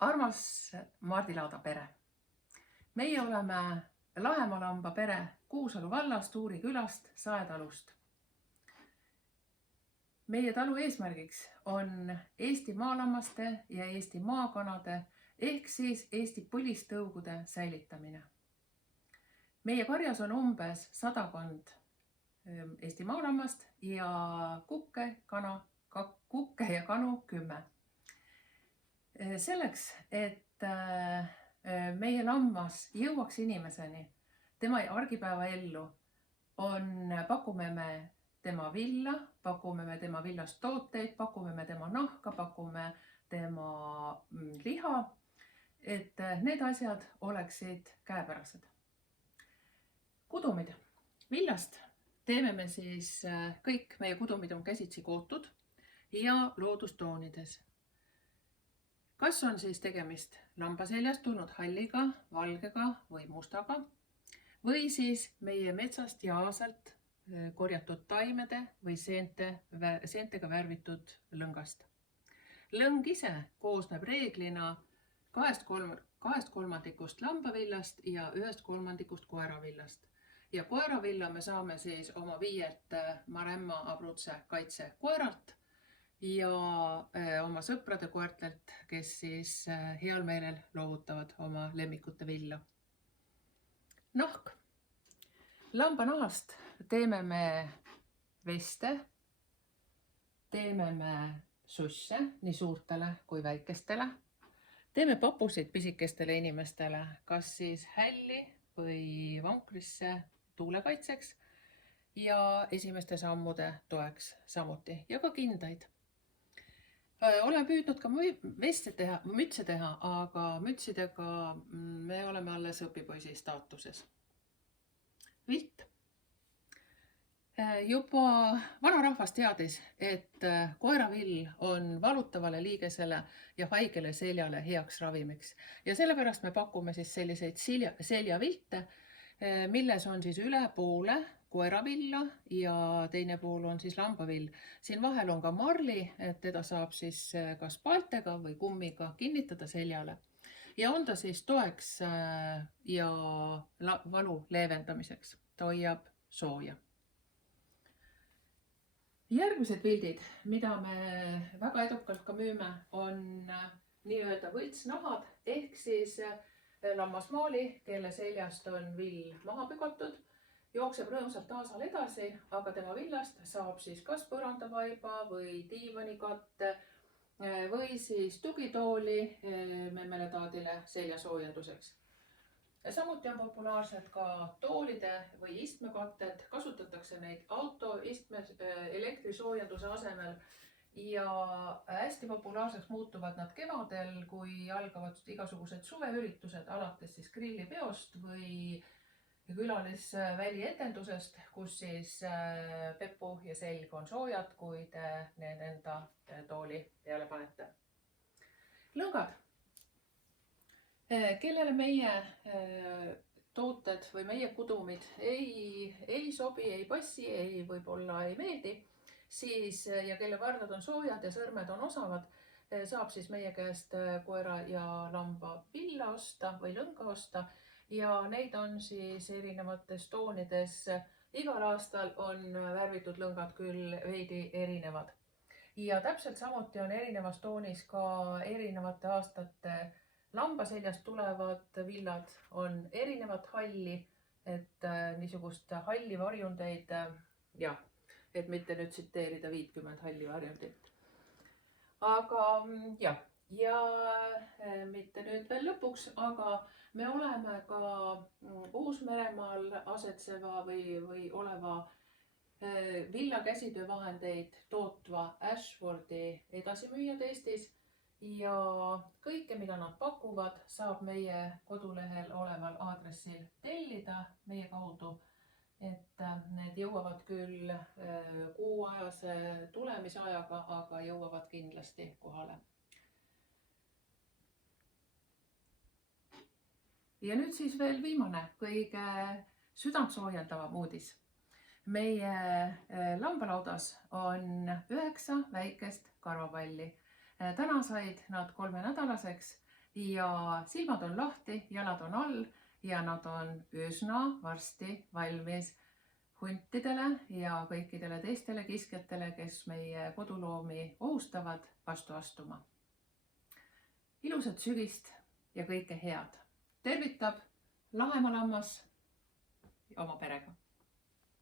Armas Mardilaada pere. Meie oleme Lahemaa lamba pere Kuusalu vallast, Tuuri külast, Saetalust. Meie talu eesmärgiks on Eesti maalammaste ja Eesti maakanade ehk siis Eesti põlistõugude säilitamine. Meie karjas on umbes 100 Eesti maalammast ja kukke ja kanu 10. Selleks, et meie lammas jõuaks inimeseni, tema argipäevaellu, pakume me tema villa, pakume me tema villast tooteid, pakume me tema nahka, pakume tema liha, et need asjad oleksid käepärased. Kudumid. Villast teeme me siis kõik meie kudumid on käsitsi kootud ja loodustoonides. Kas on siis tegemist lambaseljast tulnud halliga, valgega või mustaga või siis meie metsast ja aasalt korjatud taimede või seentega värvitud lõngast. Lõng ise koosneb reeglina 2/3 lambavillast ja 1/3 koeravillast. Ja koeravilla me saame siis oma 5 Maremma Abruzze kaitsekoeralt ja oma sõprade koertelt, kes siis heal meelel loovutavad oma lemmikute villa. Nahk. Lambanahast teeme me veste, teeme me susse nii suurtele kui väikestele, teeme papusid pisikestele inimestele, kas siis hälli või vankrisse tuulekaitseks ja esimeste sammude toeks samuti ja ka kindaid. Olen püüdnud ka mütse teha, aga mütsidega me oleme alles õpipoisi staatuses. Vilt. Juba vanarahvas teadis, et koeravill on valutavale liigesele ja haigele seljale heaks ravimiks. Ja sellepärast me pakume siis selliseid seljavilte, milles on siis üle poole koeravilla ja teine pool on siis lambavill. Siin vahel on ka marli, et teda saab siis kas paltega või kummiga kinnitada seljale. Ja on ta siis toeks ja valu leevendamiseks. Ta hoiab sooja. Järgmised vildid, mida me väga edukalt ka müüme, on nii-öelda võltsnahad ehk siis lammasmaali, kelle seljast on vill maha pügatud, jookseb rõõmsalt aasal edasi, aga tema villast saab siis kas põrandavaiba või diivanikatte või siis tugitooli memmeletaadile seljasoojenduseks. Samuti on populaarsed ka toolide või istmekatted, kasutatakse neid auto elektrisoojenduse asemel ja hästi populaarseks muutuvad nad kevadel, kui algavad igasugused suveüritused, alates siis grillipeost või külalisvälietendusest, kus siis pepu ja selg on soojad, kui te need enda tooli peale panete. Lõngad. Kellele meie tooted või meie kudumid ei sobi, ei passi, võib-olla ei meeldi, siis ja kelle pardad on soojad ja sõrmed on osavad, saab siis meie käest koera ja lamba villa osta või lõnga osta ja neid on siis erinevates toonides. Igal aastal on värvitud lõngad küll veidi erinevad ja täpselt samuti on erinevas toonis ka erinevate aastate lambaseljast tulevad villad on erinevat halli, et niisugust halli varjundeid, et mitte nüüd tsiteerida 50 halli varjundit. Aga ja mitte nüüd veel lõpuks, aga me oleme ka Uus-Meremaal asetseva või oleva villakäsitöövahendeid tootva Ashfordi edasimüüjad Eestis. Ja kõike, mida nad pakuvad, saab meie kodulehel oleval aadressil tellida meie kaudu, et need jõuavad küll kuuajase tulemisajaga, aga jõuavad kindlasti kohale. Ja nüüd siis veel viimane, kõige südantsoojendavam uudis. Meie lambalaudas on 9 väikest karvapalli. Täna said nad 3-nädalaseks ja silmad on lahti, jalad on all ja nad on üsna varsti valmis huntidele ja kõikidele teistele kiskjatele, kes meie koduloomi ohustavad, vastu astuma. Ilusat sügist ja kõike head! Tervitab Lahemaa lammas oma perega.